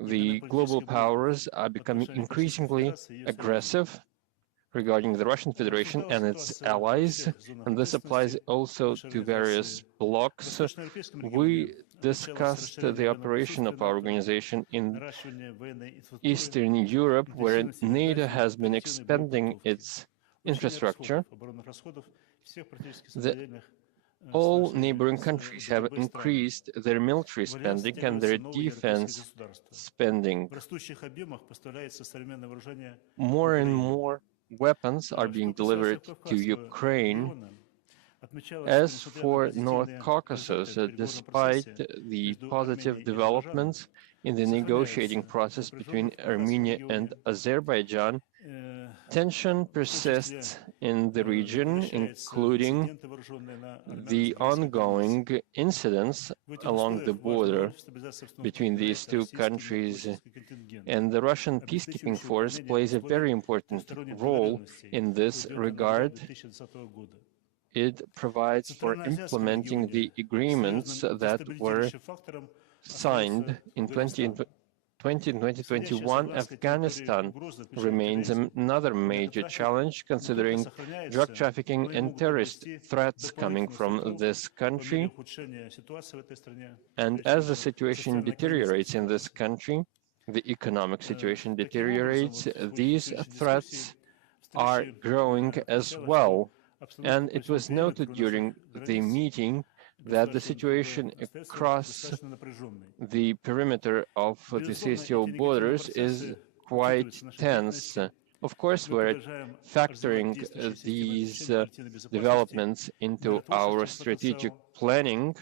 The global powers are becoming increasingly aggressive regarding the Russian Federation and its allies, and this applies also to various blocs. We discussed the operation of our organization in Eastern Europe, where NATO has been expanding its infrastructure. All neighboring countries have increased their military spending and their defense spending. More and more weapons are being delivered to Ukraine. As for North Caucasus, despite the positive developments in the negotiating process between Armenia and Azerbaijan, tension persists in the region, including the ongoing incidents along the border between these two countries, and the Russian peacekeeping force plays a very important role in this regard. It provides for implementing the agreements that were signed in 2021. Afghanistan remains another major challenge, considering drug trafficking and terrorist threats coming from this country. And as the situation deteriorates in this country, the economic situation deteriorates, these threats are growing as well. And it was noted during the meeting that the situation across the perimeter of the CSTO borders is quite tense. Of course, we're factoring these developments into our strategic planning.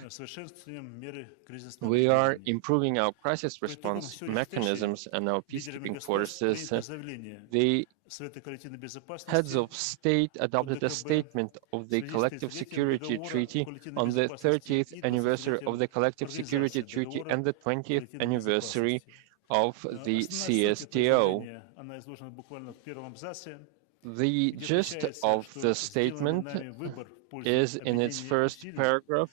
We are improving our crisis response mechanisms and our peacekeeping forces. The heads of state adopted a statement of the Collective Security Treaty on the 30th anniversary of the Collective Security Treaty and the 20th anniversary of the CSTO. The gist of the statement is in its first paragraph.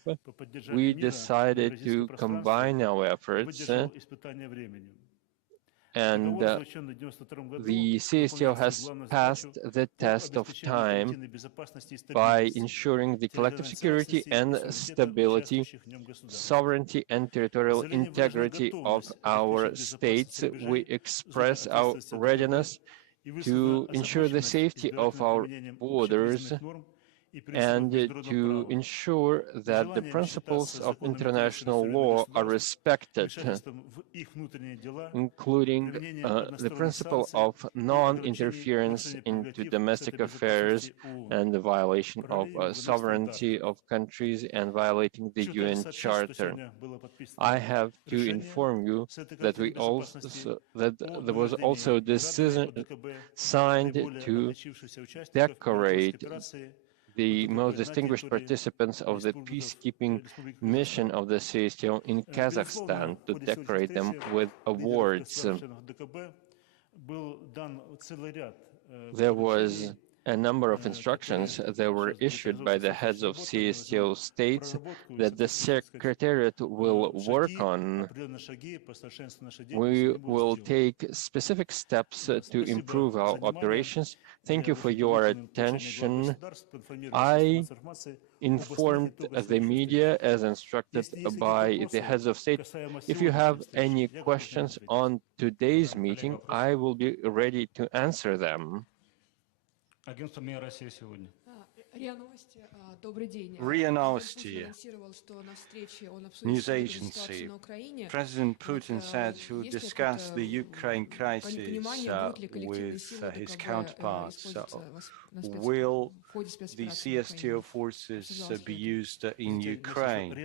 We decided to combine our efforts, and the CSTO has passed the test of time by ensuring the collective security and stability, sovereignty and territorial integrity of our states. We express our readiness to ensure the safety of our borders and to ensure that the principles of international law are respected, including the principle of non-interference into domestic affairs and the violation of sovereignty of countries and violating the UN Charter. I have to inform you that there was also a decision signed to decorate the most distinguished participants of the peacekeeping mission of the CSTO in Kazakhstan, to decorate them with awards. There was a number of instructions that were issued by the heads of CSTO states that the Secretariat will work on. We will take specific steps to improve our operations. Thank you for your attention. I informed the media as instructed by the heads of state. If you have any questions on today's meeting, I will be ready to answer them. РИА Новости, news agency. President Putin said he would discuss the Ukraine crisis with his counterparts. Will the CSTO forces be used in Ukraine?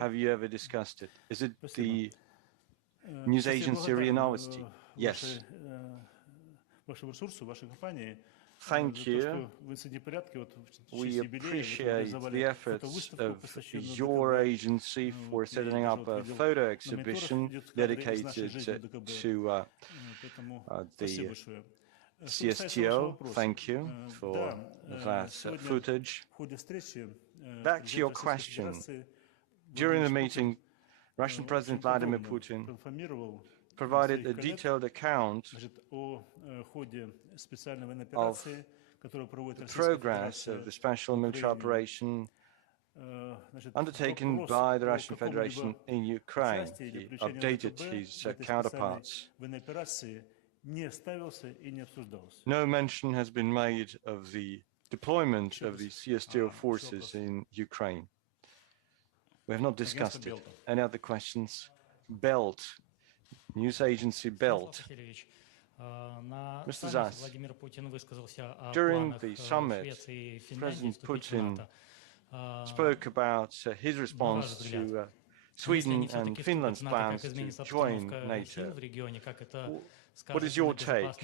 Have you ever discussed it? Is it the news agency РИА Новости? Yes. Thank you. We appreciate the efforts of your agency for setting up a photo exhibition dedicated to the CSTO. Thank you for that footage. Back to your question. During the meeting, Russian President Vladimir Putin provided a detailed account of the progress of the special military operation undertaken by the Russian Federation in Ukraine. He updated his counterparts. No mention has been made of the deployment of the CSTO forces in Ukraine. We have not discussed it. Any other questions? Belt, news agency Belt. Mr. Zas, during the summit, President Putin spoke about his response to Sweden and Finland's plans to join NATO. What is your take?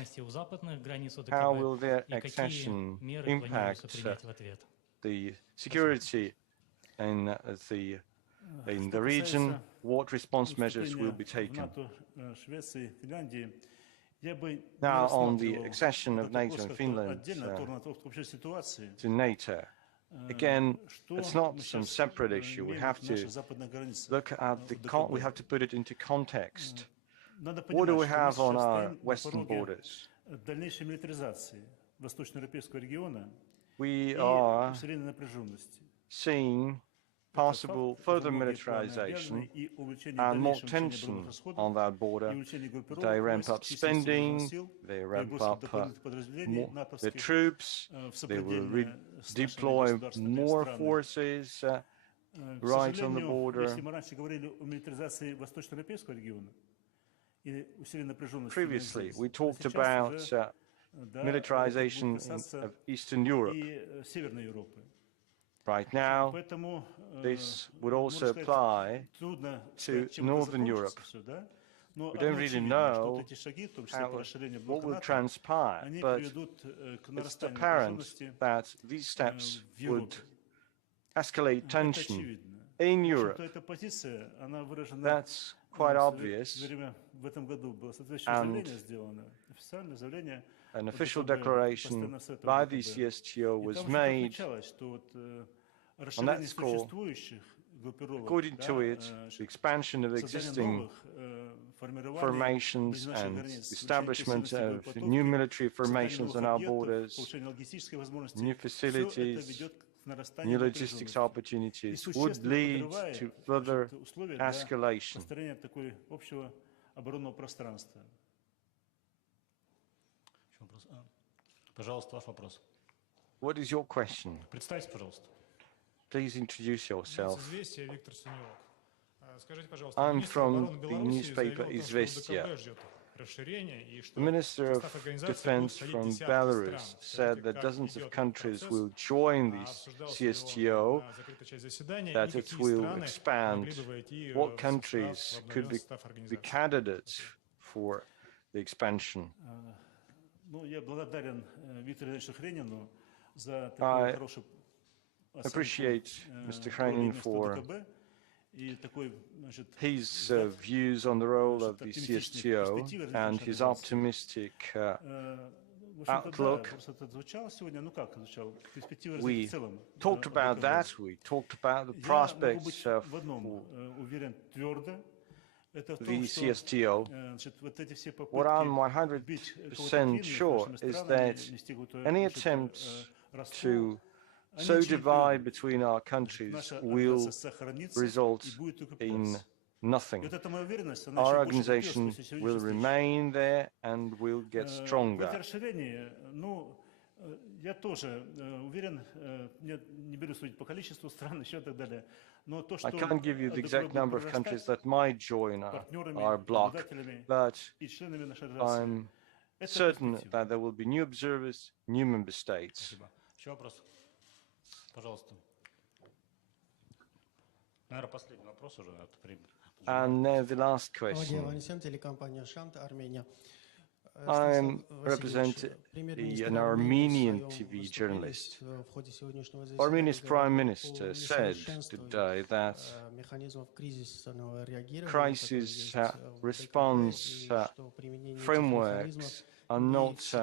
How will their accession impact the security in the region? What response measures will be taken? Now, on the accession of NATO and Finland to NATO, again, it's not some separate issue. We have to look at we have to put it into context. What do we have on our western borders? We are seeing possible further militarization and more tension on that border. They ramp up spending, they ramp up the troops, they will deploy more forces right on the border. Previously, we talked about militarization of Eastern Europe. Right now, this would also apply to Northern Europe. We don't really know what will transpire, but it's apparent that these steps would escalate tension in Europe. That's quite obvious, and an official declaration by the CSTO was made on that score. According to it, the expansion of existing formations and establishment of new military formations on our borders, new facilities, new logistics opportunities would lead to further escalation. What is your question? Please introduce yourself. I'm from the newspaper Izvestia. The Minister of Defense from Belarus said that dozens of countries will join the CSTO, that it will expand. What countries could be the candidates for the expansion? I appreciate Mr. Hrenin for his views on the role of the CSTO and his optimistic outlook. We talked about that. We talked about the prospects of the CSTO. What I'm 100% sure is that any attempts to so divide between our countries will result in nothing. Our organization will remain there and will get stronger. I can't give you the exact number of countries that might join our bloc, but I'm certain that there will be new observers, new member states. And the last question. I represent an Armenian TV journalist. Armenia's Prime Minister said today that crisis response frameworks are not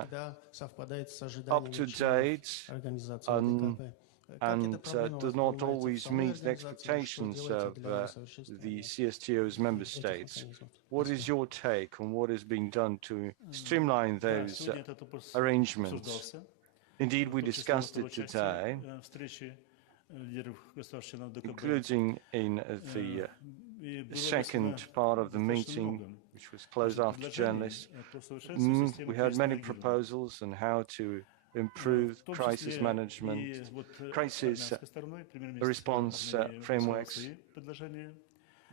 up to date, and does not always meet the expectations of the CSTO's member states. What is your take on what is being done to streamline those arrangements? Indeed, we discussed it today, including in the second part of the meeting, which was closed after journalists. We heard many proposals on how to improve crisis management, crisis response frameworks,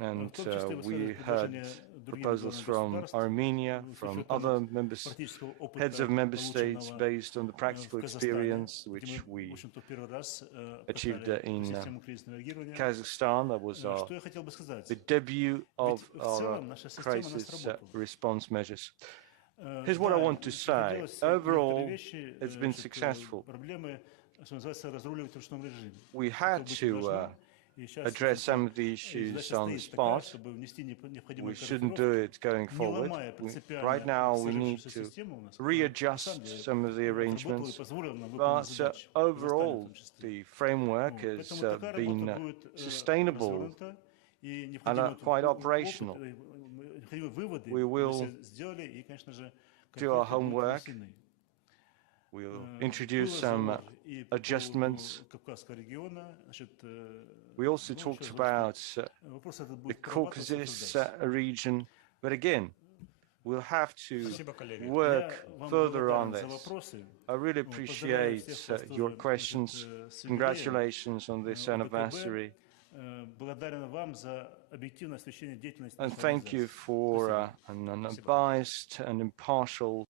and we heard proposals from Armenia, from other heads of member states based on the practical experience which we achieved in Kazakhstan. That was the debut of our crisis response measures. Here's what I want to say. Overall, it's been successful. We had to address some of the issues on the spot. We shouldn't do it going forward. Right now, we need to readjust some of the arrangements. But overall, the framework has been sustainable and quite operational. We will do our homework. We'll introduce some adjustments. We also talked about the Caucasus region, but again, we'll have to work further on this. I really appreciate your questions. Congratulations on this anniversary. And thank you for an unbiased and impartial